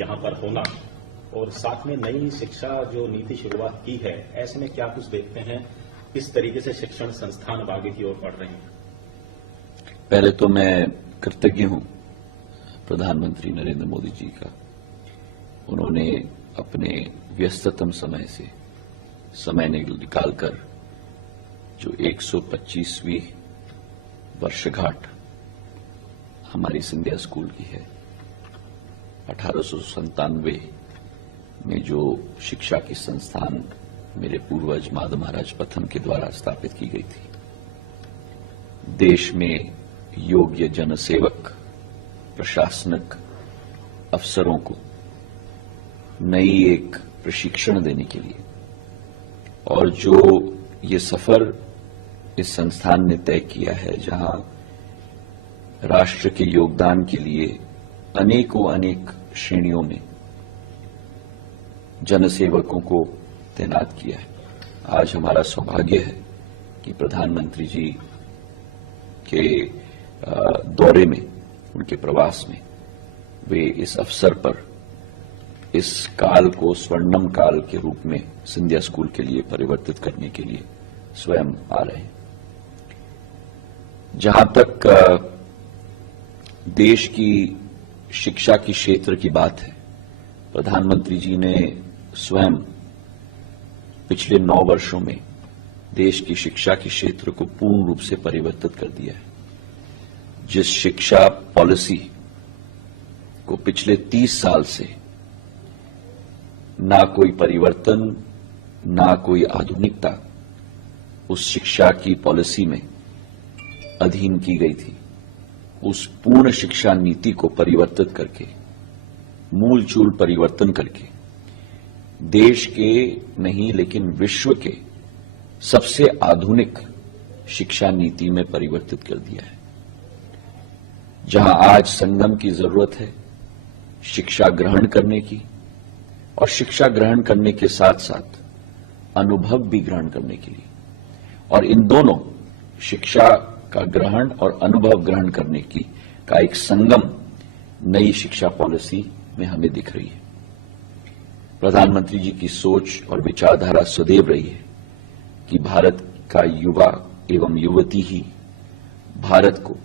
यहाँ पर होना और साथ में नई शिक्षा जो नीति शुरुआत की है, ऐसे में क्या कुछ देखते हैं, किस तरीके से शिक्षण संस्थान अब आगे की ओर बढ़ रहे हैं? पहले तो मैं कृतज्ञ हूं प्रधानमंत्री नरेंद्र मोदी जी का। उन्होंने अपने व्यस्ततम समय से समय निकालकर जो 125वीं वर्षगांठ हमारी सिंधिया स्कूल की है, 1897 में जो शिक्षा की संस्थान मेरे पूर्वज माधव महाराज प्रथम के द्वारा स्थापित की गई थी, देश में योग्य जनसेवक प्रशासनिक अफसरों को नई एक प्रशिक्षण देने के लिए, और जो ये सफर इस संस्थान ने तय किया है, जहां राष्ट्र के योगदान के लिए अनेकों अनेक श्रेणियों में जनसेवकों को तैनात किया है। आज हमारा सौभाग्य है कि प्रधानमंत्री जी के दौरे में, उनके प्रवास में, वे इस अवसर पर इस काल को स्वर्णिम काल के रूप में सिंधिया स्कूल के लिए परिवर्तित करने के लिए स्वयं आ रहे हैं। जहां तक देश की शिक्षा की क्षेत्र की बात है, प्रधानमंत्री जी ने स्वयं पिछले 9 वर्षों में देश की शिक्षा के क्षेत्र को पूर्ण रूप से परिवर्तित कर दिया है। जिस शिक्षा पॉलिसी को पिछले 30 साल से ना कोई परिवर्तन, ना कोई आधुनिकता उस शिक्षा की पॉलिसी में अधीन की गई थी, उस पूर्ण शिक्षा नीति को परिवर्तित करके, मूल चूल परिवर्तन करके देश के नहीं लेकिन विश्व के सबसे आधुनिक शिक्षा नीति में परिवर्तित कर दिया है। जहां आज संगम की जरूरत है शिक्षा ग्रहण करने की, और शिक्षा ग्रहण करने के साथ साथ अनुभव भी ग्रहण करने के लिए, और इन दोनों शिक्षा का ग्रहण और अनुभव ग्रहण करने की का एक संगम नई शिक्षा पॉलिसी में हमें दिख रही है। प्रधानमंत्री जी की सोच और विचारधारा सदैव रही है कि भारत का युवा एवं युवती ही भारत को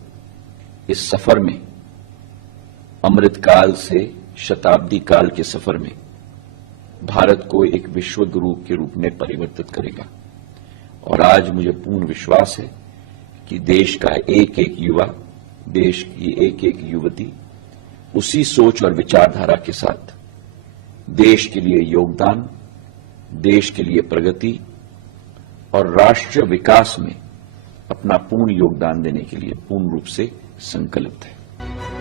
इस सफर में, अमृतकाल से शताब्दी काल के सफर में, भारत को एक विश्व गुरु के रूप में परिवर्तित करेगा। और आज मुझे पूर्ण विश्वास है कि देश का एक एक युवा, देश की एक एक युवती उसी सोच और विचारधारा के साथ देश के लिए योगदान, देश के लिए प्रगति और राष्ट्र विकास में अपना पूर्ण योगदान देने के लिए पूर्ण रूप से संकल्पित है।